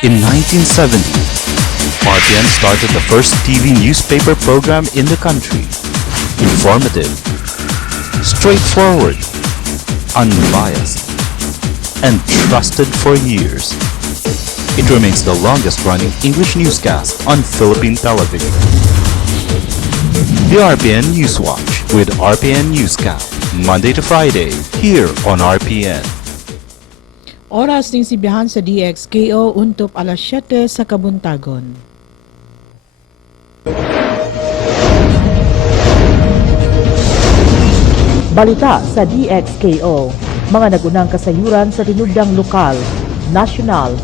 In 1970, RPN started the first TV newspaper program in the country. Informative, straightforward, unbiased, and trusted for years. It remains the longest-running English newscast on Philippine television. The RPN Newswatch with RPN Newscast, Monday to Friday, here on RPN. Oras ng sibihan sa DXKO untop alas 7 sa kabuntagon. Balita sa DXKO. Mga nagunang kasayuran sa tinubdang lokal, nasyonal,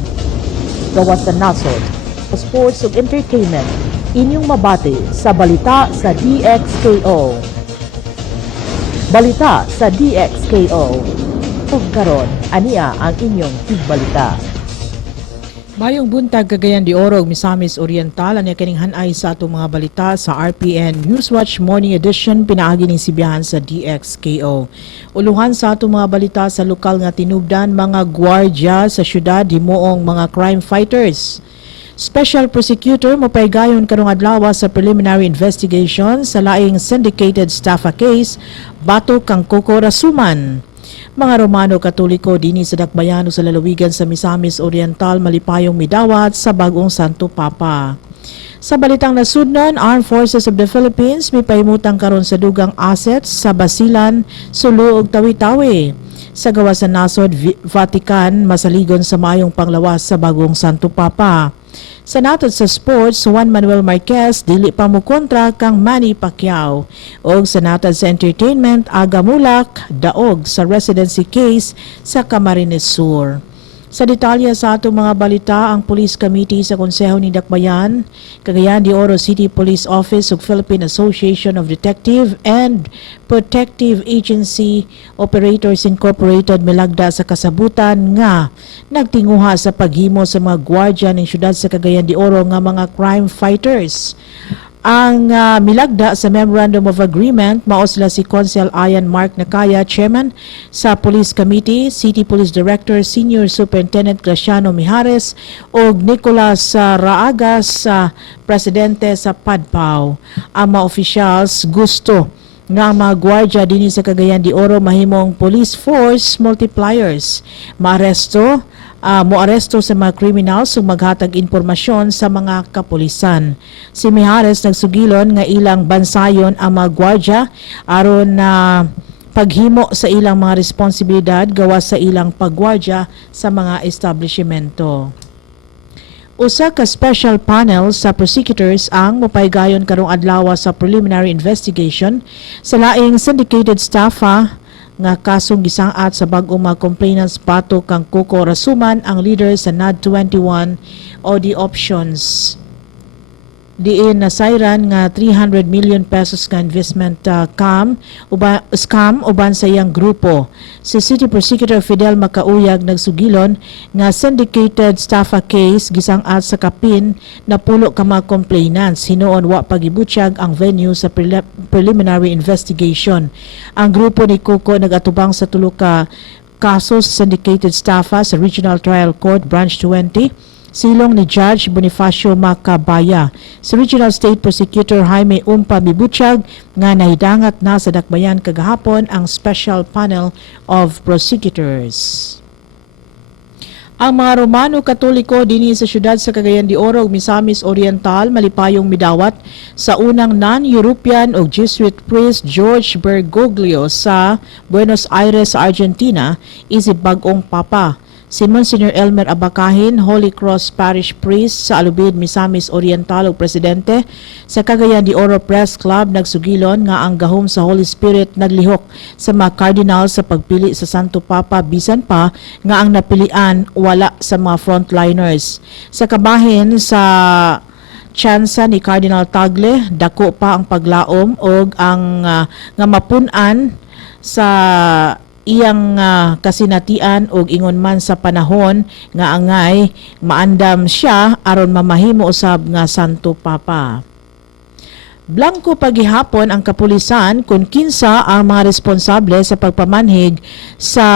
gawas sa nasod, sports ug entertainment. Inyong mabati sa balita sa DXKO. Balita sa DXKO. Ug karon ania ang inyong tigbalita. Mayong buntag Cagayan de Oro ug Misamis Oriental ani kining hanay sa atong mga balita sa RPN Newswatch Morning Edition pinaagi ning sibihan sa DXKO. Uluhan sa atong mga balita sa lokal nga tinubdan mga gwardiya sa syudad himuong mga crime fighters. Special Prosecutor mopaygayon karong adlaw sa preliminary investigation sa laing syndicated staffa case batok kang Coco Rasuman. Mga Romano Katoliko dinhi sa dakbayan sa lalawigan sa Misamis Oriental malipayong midawat sa bagong Santo Papa. Sa balitang nasudnon, Armed Forces of the Philippines may pahimutang karon sa dugang assets sa Basilan, Sulu ug Tawi-Tawi. Sa gawas sa nasod Vatican masaligon sa mayong panglawas sa bagong Santo Papa. Sa natod sa sports, Juan Manuel Marquez dili pa mo kontra kang Manny Pacquiao. Og sa natod sa entertainment, Aga Mulak daog sa residency case sa Camarines Sur. Sa detalye sa atong mga balita, ang Police Committee sa Konseho ni Dakbayan, Cagayan de Oro City Police Office ug Philippine Association of Detective and Protective Agency Operators Incorporated milagda sa kasabutan nga nagtinguha sa paghimo sa mga gwardiya ng syudad sa Cagayan de Oro nga mga crime fighters. Ang milagda sa Memorandum of Agreement mao sila si Consel Ayan Mark Nakaya, Chairman sa Police Committee, City Police Director Senior Superintendent Graciano Mijares o Nicolas Raagas, Presidente sa PADPAW. Ang mga officials gusto nga mga gwardiya dinhi sa Cagayan de Oro mahimong police force multipliers. Moaresto sa mga criminals ug maghatag impormasyon sa mga kapulisan. Si Mijares nagsugilon nga ilang bansayon ang mga gwardiya aron na paghimo sa ilang mga responsibilidad gawas sa ilang paggwardya sa mga establishmento. Usa ka special panel sa prosecutors ang mopaygayon karong adlaw sa preliminary investigation sa laing syndicated staffa nga kasong gisangat sa bag-ong mga complainants batok kang Coco Rasuman ang leader sa NAD21 o the options. Diin nasayran nga 300 million pesos nga investment scam uban sa iyang grupo. Si City Prosecutor Fidel Macauyag nagsugilon nga syndicated staffa case gisangat sa kapin na pulo ka mga complainants. Hinuon wa pagibutyag ang venue sa preliminary investigation. Ang grupo ni Coco nagatubang sa tulo ka kaso sa syndicated staffa sa Regional Trial Court Branch 20. Silong ni Judge Bonifacio Macabaya. Si Regional State Prosecutor Jaime Umpa Mibutyag nga nahidangat na sa dakbayan kagahapon ang Special Panel of Prosecutors. Ang mga Romano Katoliko dinhi sa syudad sa Cagayan de Oro ug Misamis Oriental malipayong midawat sa unang non-European o Jesuit priest George Bergoglio sa Buenos Aires, Argentina, isip bag-ong papa. Si Monsignor Elmer Abacahin, Holy Cross Parish Priest sa Alubid, Misamis Oriental ug Presidente sa Cagayan de Oro Press Club nagsugilon nga ang gahom sa Holy Spirit naglihok sa mga cardinal sa pagpili sa Santo Papa bisan pa nga ang napilian wala sa mga frontliners. Sa kabahin sa tsansa ni Cardinal Tagle, dako pa ang paglaom og ang nga mapun-an sa iyang kasinatian og ingon man sa panahon nga angay maandam siya aron mamahimo usab nga Santo Papa. Blanco pagihapon ang kapulisan kung kinsa ang mga responsable sa pagpamanhig sa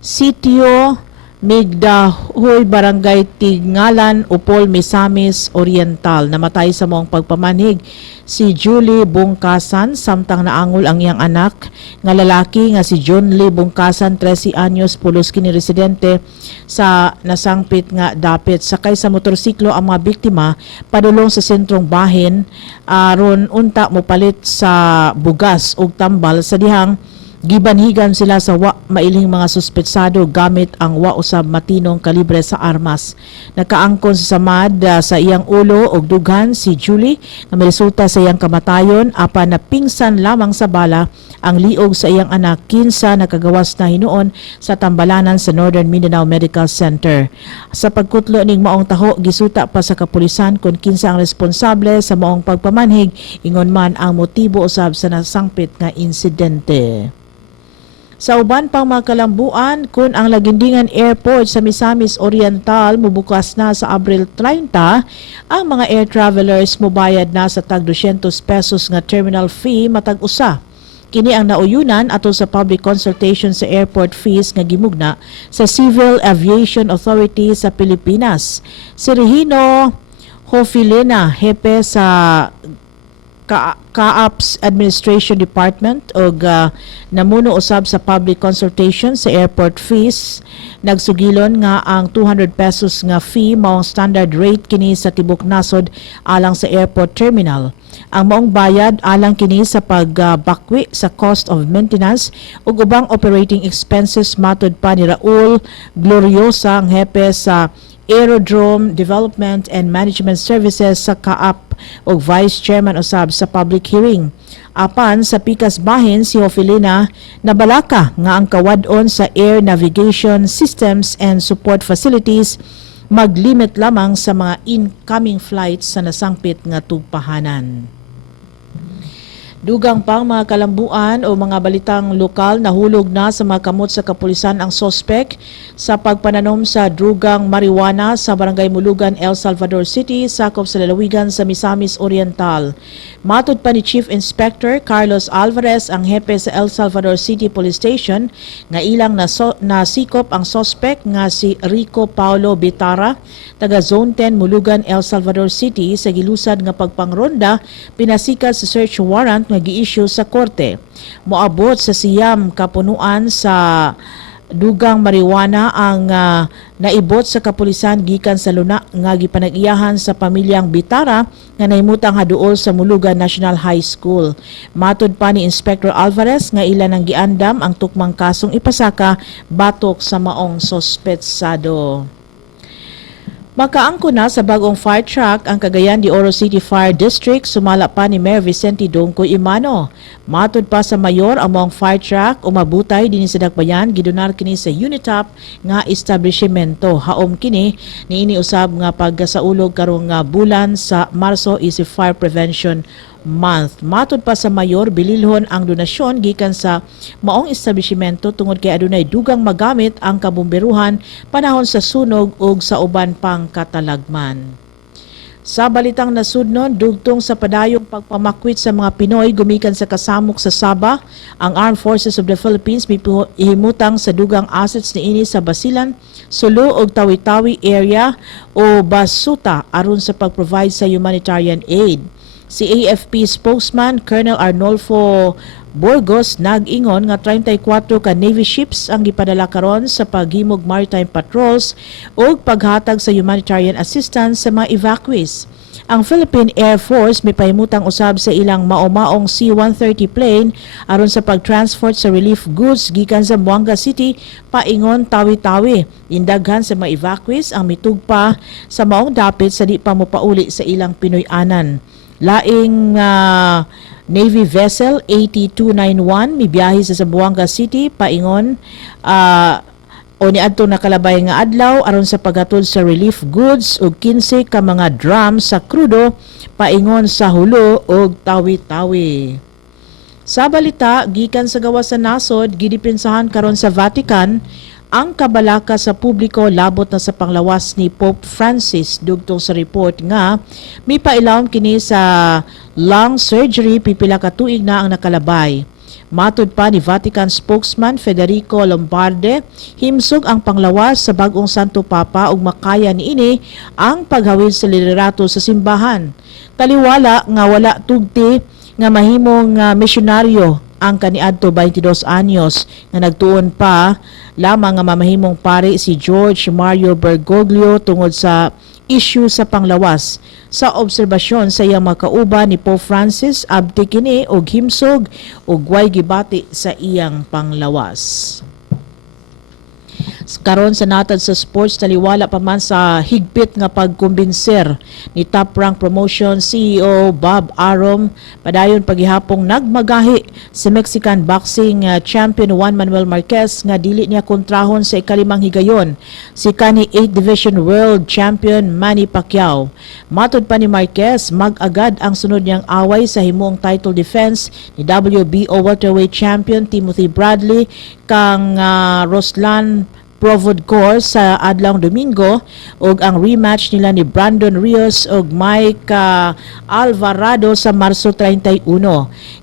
sitio Migdahoy Barangay Tingalan, Upol, Misamis Oriental. Namatay sa maong pagpamanhig si Julie Bungkasan samtang naangol ang iyang anak nga lalaki nga si John Lee Bungkasan, 13 anyos, pulos kini residente sa nasangpit nga dapit. Sakay sa motorsiklo ang mga biktima padulong sa sentrong bahin aron unta mopalit sa bugas ug tambal sa dihang gibanhigan sila sa wa mailing mga suspetsado gamit ang wa usab matinong kalibre sa armas. Nakaangkon sa samad sa iyang ulo og dughan si Julie nga resulta sa iyang kamatayon apan napingsan lamang sa bala ang liog sa iyang anak kinsa nakagawas na hinuon sa tambalanan sa Northern Mindanao Medical Center. Sa pagkutlo ning maong taho gisuta pa sa kapulisan kung kinsa ang responsable sa maong pagpamanhig ingon man ang motibo usab sa nasangpit nga insidente. Sa uban pang mga kalambuan, kung ang Lagindingan Airport sa Misamis Oriental mubukas na sa Abril 30, ang mga air travelers mubayad na sa tag 200 pesos nga terminal fee matag usa. Kini ang nauyunan ato sa public consultation sa airport fees nga gimugna sa Civil Aviation Authority sa Pilipinas. Si Regino Hofilena, hepe sa CAAP's Administration Department o namuno usab sa public consultation sa airport fees, nagsugilon nga ang 200 pesos nga fee maong standard rate kini sa tibok nasod alang sa airport terminal. Ang maong bayad alang kini sa pagbakwi sa cost of maintenance ug ubang operating expenses matud pa ni Raul Gloriosa, ang hepe sa Aerodrome Development and Management Services sa CAAP o Vice Chairman usab sa public hearing. Apan sa pikas bahin si Hofilina nabalaka nga ang kawadon sa air navigation systems and support facilities maglimit lamang sa mga incoming flights sa nasangpit nga tugpahanan. Dugang pang mga kalambuan o mga balitang lokal, nahulog na sa mga kamot sa kapulisan ang sospek sa pagpananom sa drugang marijuana sa Barangay Mulugan, El Salvador City, sakop sa lalawigan sa Misamis Oriental. Matud pa ni Chief Inspector Carlos Alvarez, ang hepe sa El Salvador City Police Station, nga ilang nasikop ang sospek nga si Rico Paulo Bitara, taga Zone 10 Mulugan, El Salvador City, sa gilusad nga pagpangronda, pinasikat sa search warrant nga gi-issue sa korte. Moabot sa siyam kapunuan sa dugang marijuana ang naibot sa kapulisan gikan sa luna nga gipanag-iyahan sa pamilyang Bitara nga nahimutang haduol sa Mulugan National High School. Matud pa ni Inspector Alvarez nga ilan ang giandam ang tukmang kasong ipasaka batok sa maong sospetsado. Makaangko na sa bagong fire truck ang Cagayan de Oro City Fire District, sumala pa ni Mayor Vicente Dongko Imano. Matud pa sa mayor, ang mga fire truck umabutay din sa Dakbayan, gidonar kini sa Unitop nga establishmento. Haom kini niini usab nga pagsaulog karong nga bulan sa Marso is Fire Prevention Month. Matud pa sa mayor, bililhon ang donasyon gikan sa maong establishmento tungod kay adunay dugang magamit ang kabumberuhan panahon sa sunog ug sa uban pang katalagman. Sa balitang nasudnon, dugtong sa padayong pagpamakwit sa mga Pinoy gumikan sa kasamok sa Sabah, ang Armed Forces of the Philippines ihimutang sa dugang assets niini sa Basilan, Sulu ug Tawi-Tawi area o Basuta aron sa pag-provide sa humanitarian aid. Si AFP spokesman Colonel Arnolfo Burgos nag-ingon nga 34 ka Navy ships ang gipadala karon sa paghimog maritime patrols o paghatag sa humanitarian assistance sa mga evacuees. Ang Philippine Air Force may pahimutang usab sa ilang maomaong C-130 plane aron sa pag-transport sa relief goods gikan sa Buanga City paingon Tawi-Tawi. Indaghan sa mga evacuees ang mitugpa sa maong dapit sa di pa mopauli sa ilang Pinoy-anan. Laing Navy vessel 8291 mibiyahe sa Zamboanga City paingon o niadto nakalabay nga adlaw aron sa paghatod sa relief goods ug 15 ka mga drums sa krudo paingon sa Hulo ug Tawi-Tawi. Sa balita gikan sa gawas sa nasod, gidipinsahan karon sa Vatican ang kabalaka sa publiko labot na sa panglawas ni Pope Francis dugtong sa report nga may pailawom kini sa lung surgery pipila ka tuig na ang nakalabay. Matud pa ni Vatican spokesman Federico Lombarde, himsog ang panglawas sa bag-ong Santo Papa ug makaya niini ang paghawid sa liderato sa simbahan. Taliwala nga wala tugti nga mahimong misyonaryo ang kaniadto 22 anyos nga nagtuon pa lamang nga mamahimong pari si George Mario Bergoglio tungod sa issue sa panglawas. Sa obserbasyon sa iyang makauban ni Pope Francis, abti kini og himsog ug way gibati sa iyang panglawas. Karon sa natad sa sports, taliwala pa man sa higpit nga pagkumbinser ni Top Rank Promotion CEO Bob Arum, padayon paghihapong nagmagahi si Mexican boxing champion Juan Manuel Marquez nga dili niya kontrahon sa ikalimang higayon si kani 8th Division World Champion Manny Pacquiao. Matud pa ni Marquez, mag-agad ang sunod niyang away sa himuong title defense ni WBO welterweight champion Timothy Bradley kang Ruslan Provodcor sa adlawng Domingo ug ang rematch nila ni Brandon Rios ug Mike Alvarado sa Marso 31.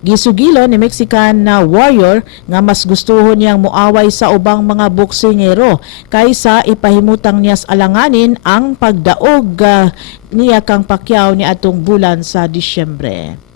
Gisugilo ni Mexican Warrior nga mas gustuhon niyang muaway sa ubang mga boksingero kaysa ipahimutang niyas alanganin ang pagdaog niya kang Pacquiao ni atong bulan sa Disyembre.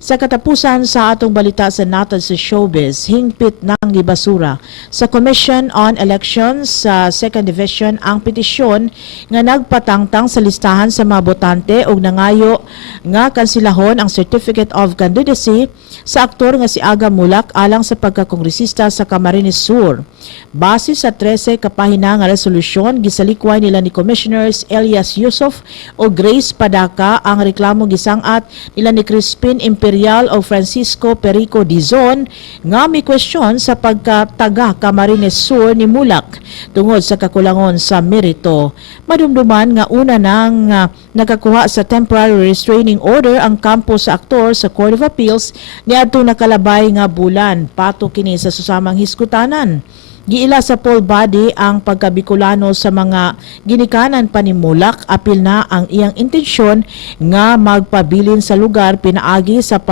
Sa katapusan sa atong balita sa natad sa showbiz, hingpit ng gibasura sa Commission on Elections sa 2nd Division ang petisyon nga nagpatangtang sa listahan sa mga botante ug nangayo nga kansilahon ang Certificate of Candidacy sa aktor nga si Aga Mulak alang sa pagkakongresista sa Camarines Sur. Base sa 13 kapahina nga resolusyon, gisalikway nila ni Commissioners Elias Yusuf o Grace Padaka ang reklamo gisangat nila ni Crispin Imperial o Francisco Perico Dizon nga may kwestiyon sa pagkataga Camarines Sur ni Mulak tungod sa kakulangon sa merito. Madumduman nga una nang nakakuha sa temporary restraining order ang kampo sa aktor sa Court of Appeals niadtong nakalabay nga bulan pato kini sa susamang hiskutanan. Giila sa full body ang pagkabikolano sa mga ginikanan pa ni Mulak, apil na ang iyang intensyon nga magpabilin sa lugar pinaagi sa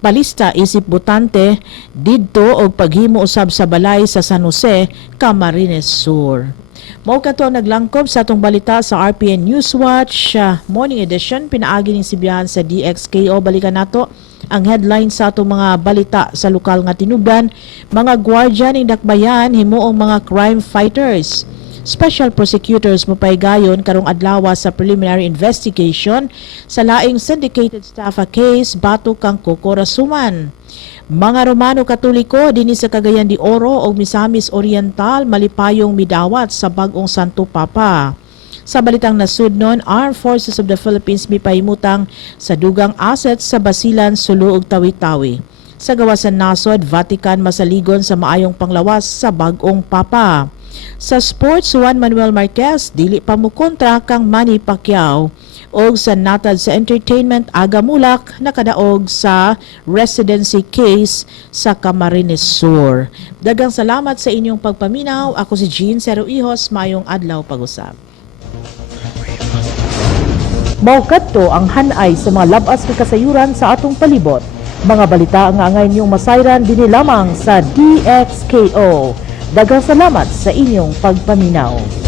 palista isip botante didto og paghimo usab sa balay sa San Jose, Camarines Sur. Mao kato naglangkob sa atong balita sa RPN Newswatch Morning Edition, pinaagi ning sibiyahan sa DXKO. Balikan nato ang headline sa atong mga balita sa lokal nga tinubdan. Mga gwardya ning dakbayan himuong mga crime fighters. Special prosecutors mopaygayon karong adlaw sa preliminary investigation sa laing syndicated staffa case batok kang Cocorasuman. Mga Romano Katoliko dinhi sa Cagayan de Oro ug Misamis Oriental malipayong midawat sa bag-ong Santo Papa. Sa balitang nasudnon, Armed Forces of the Philippines mipahimutang sa dugang assets sa Basilan, Sulu ug Tawi-Tawi. Sa gawasan nasod, Vatican masaligon sa maayong panglawas sa bag-ong Papa. Sa sports, Juan Manuel Marquez dili pa mukontra kang Manny Pacquiao. Og sa natad sa entertainment, Aga Mulak nakadaog sa residency case sa Camarines Sur. Daghang salamat sa inyong pagpaminaw. Ako si Jean Cero Ihos, mayong adlaw pag-usab. Mao kadto ang hanay sa mga labas nga kasayuran sa atong palibot. Mga balita nga angay niyong masayran dinhi lamang sa DXKO. Daghang salamat sa inyong pagpaminaw.